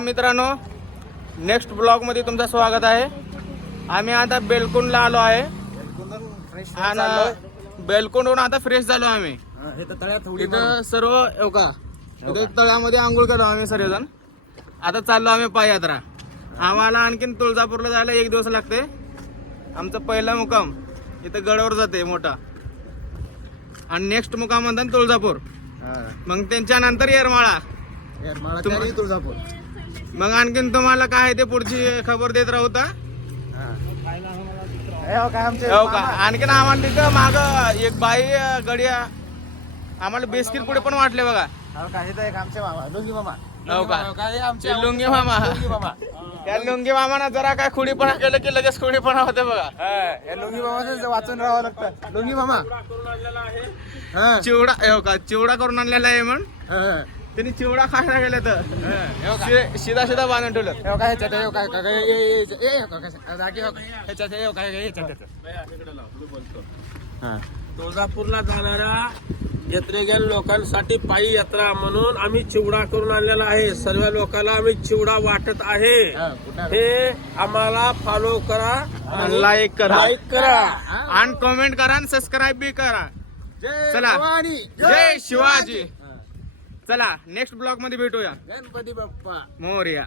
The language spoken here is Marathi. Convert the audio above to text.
मित्रांनो, नेक्स्ट ब्लॉग मध्ये तुमचं स्वागत आहे. आम्ही आता बेलकुंडला आलो आहे आणि बेलकुंडहून आता फ्रेश झालो आम्ही. इथं सर्व इथं तळ्यामध्ये आंघोळ करतो आम्ही सर्वजण. आता चाललो आम्ही पाययात्रा. आम्हाला आणखीन तुळजापूरला जायला 1 दिवस लागते. आमचा पहिला मुक्काम इथं गडावर जाते मोठा आणि नेक्स्ट मुक्काम म्हणतात तुळजापूर. मग त्यांच्या नंतर येरमाळा, तुळजापूर. मग आणखीन तुम्हाला काय ते पुढची खबर देत राहू का. आणखीन आम्हाला तिथं माग एक बाई गडिया आम्हाला बिस्किट पुढे पण वाटले बघा. आमचे मामा लुंगी मामा. हो का, ते लुंगी मामा. त्या लुंगी मामाना जरा काय खुडीपणा केलं की लगेच खुडीपणा होते बघा. या लुंगी मामाचं वाचून राहावं लागतं. लुंगी मामा चिवडा चिवडा करून आणलेला आहे म्हणून त्यांनी चिवडा खायला गेले तर शिधा बांधून ठेवलं. तुळजापूरला जाणाऱ्या यात्रेच्या लोकांसाठी पायी यात्रा म्हणून आम्ही चिवडा करून आणलेला आहे. सर्व लोकांना आम्ही चिवडा वाटत आहे. हे आम्हाला फॉलो करा, लाईक करा करा आणि कमेंट करा आणि सबस्क्राईब बी करा. चला, जय शिवाजी. चला नेक्स्ट ब्लॉग मध्ये भेटूया. गणपती बाप्पा मोरया.